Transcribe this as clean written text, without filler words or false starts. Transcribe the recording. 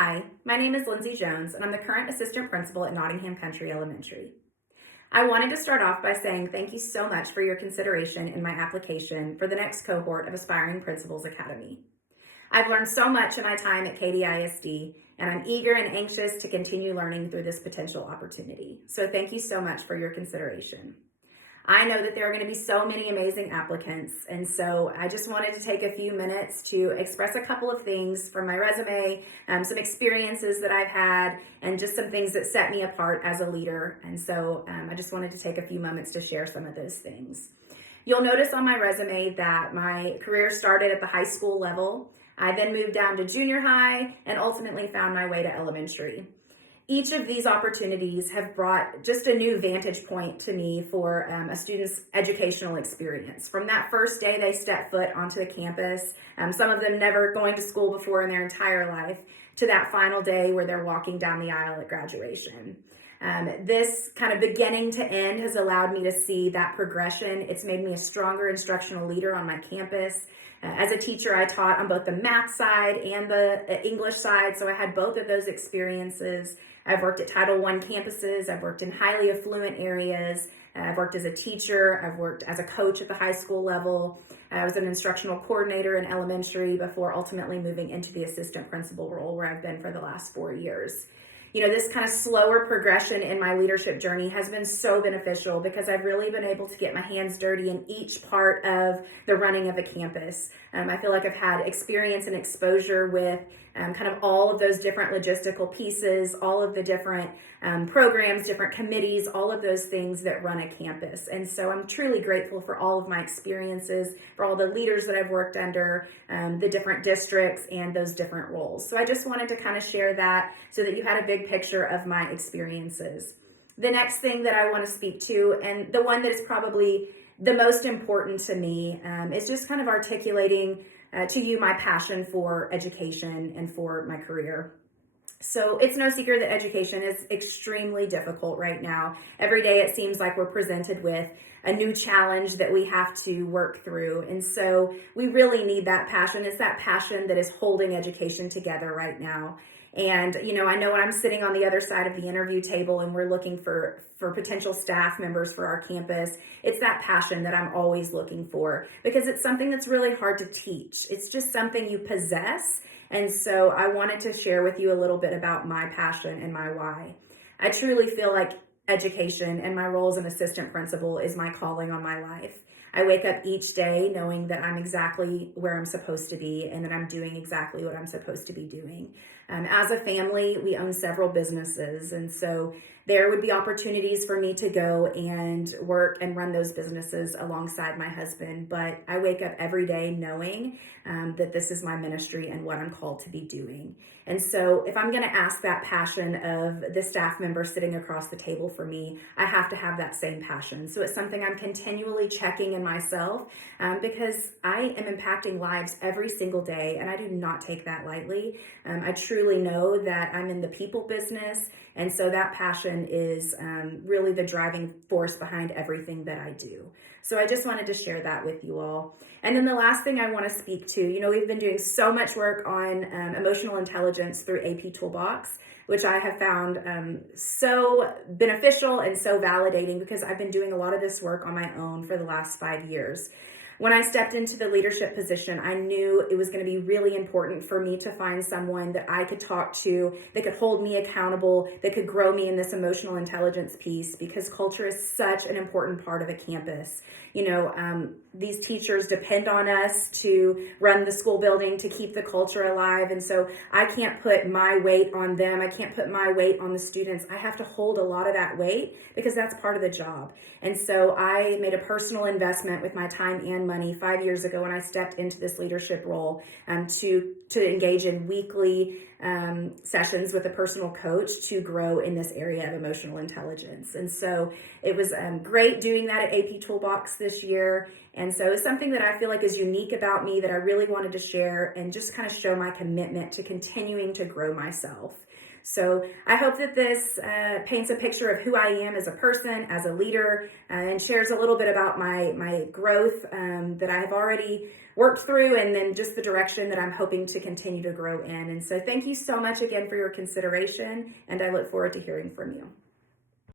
Hi, my name is Lindsay Jones, and I'm the current assistant principal at Nottingham Country Elementary. I wanted to start off by saying thank you so much for your consideration in my application for the next cohort of Aspiring Principals Academy. I've learned so much in my time at Katy ISD, and I'm eager and anxious to continue learning through this potential opportunity. So thank you so much for your consideration. I know that there are going to be so many amazing applicants, and so I just wanted to take a few minutes to express a couple of things from my resume, some experiences that I've had, and just some things that set me apart as a leader. And so I just wanted to take a few moments to share some of those things. You'll notice on my resume that my career started at the high school level. I then moved down to junior high and ultimately found my way to elementary. Each of these opportunities have brought just a new vantage point to me for a student's educational experience. From that first day they step foot onto the campus, some of them never going to school before in their entire life, to that final day where they're walking down the aisle at graduation. This kind of beginning to end has allowed me to see that progression. It's made me a stronger instructional leader on my campus. As a teacher, I taught on both the math side and the English side, so I had both of those experiences. I've worked at Title I campuses, I've worked in highly affluent areas, I've worked as a teacher, I've worked as a coach at the high school level. I was an instructional coordinator in elementary before ultimately moving into the assistant principal role where I've been for the last 4 years. You know, this kind of slower progression in my leadership journey has been so beneficial because I've really been able to get my hands dirty in each part of the running of a campus. I feel like I've had experience and exposure with kind of all of those different logistical pieces, all of the different programs, different committees, all of those things that run a campus. And so I'm truly grateful for all of my experiences, for all the leaders that I've worked under, the different districts and those different roles. So I just wanted to kind of share that so that you had a big picture of my experiences. The next thing that I want to speak to, and the one that is probably the most important to me, is just kind of articulating to you my passion for education and for my career. So it's no secret that education is extremely difficult right now. Every day it seems like we're presented with a new challenge that we have to work through. And so we really need that passion. It's that passion that is holding education together right now. And, you know, I know when I'm sitting on the other side of the interview table and we're looking for potential staff members for our campus, it's that passion that I'm always looking for because it's something that's really hard to teach. It's just something you possess. And so I wanted to share with you a little bit about my passion and my why. I truly feel like education and my role as an assistant principal is my calling on my life. I wake up each day knowing that I'm exactly where I'm supposed to be and that I'm doing exactly what I'm supposed to be doing. As a family, we own several businesses, and so there would be opportunities for me to go and work and run those businesses alongside my husband. But I wake up every day knowing that this is my ministry and what I'm called to be doing. And so if I'm going to ask that passion of the staff member sitting across the table for me, I have to have that same passion. So it's something I'm continually checking in myself because I am impacting lives every single day, and I do not take that lightly. I truly know that I'm in the people business, and so that passion is really the driving force behind everything that I do. So I just wanted to share that with you all. And then the last thing I want to speak to, you know, we've been doing so much work on emotional intelligence through AP Toolbox, which I have found so beneficial and so validating because I've been doing a lot of this work on my own for the last 5 years. When I stepped into the leadership position, I knew it was going to be really important for me to find someone that I could talk to, that could hold me accountable, that could grow me in this emotional intelligence piece, because culture is such an important part of a campus. You know, these teachers depend on us to run the school building, to keep the culture alive. And so I can't put my weight on them. I can't put my weight on the students. I have to hold a lot of that weight because that's part of the job. And so I made a personal investment with my time and money 5 years ago when I stepped into this leadership role to engage in weekly sessions with a personal coach to grow in this area of emotional intelligence. And so it was great doing that at AP Toolbox this year. And so it's something that I feel like is unique about me that I really wanted to share and just kind of show my commitment to continuing to grow myself. So I hope that this paints a picture of who I am as a person, as a leader, and shares a little bit about my growth that I have already worked through, and then just the direction that I'm hoping to continue to grow in. And so thank you so much again for your consideration, and I look forward to hearing from you.